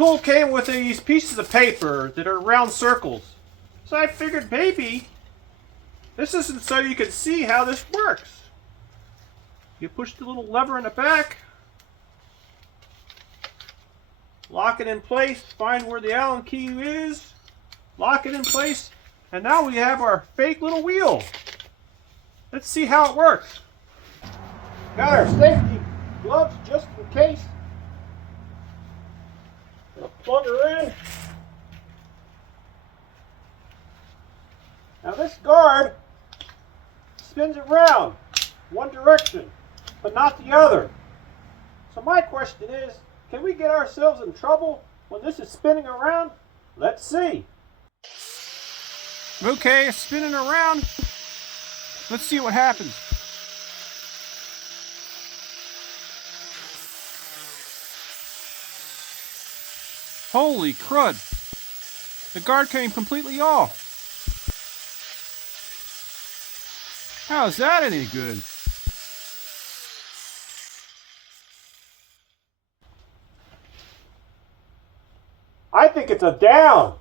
tool came with these pieces of paper that are round circles. So I figured maybe this isn't so you can see how this works. You push the little lever in the back, lock it in place, find where the Allen key is, lock it in place, and now we have our fake little wheel. Let's see how it works. Got our safety gloves just in case. Gonna plug her in. Now this guard spins around one direction, but not the other. So my question is, can we get ourselves in trouble when this is spinning around? Let's see. Okay, it's spinning around. Let's see what happens. Holy crud! The guard came completely off. How is that any good? I think it's a down.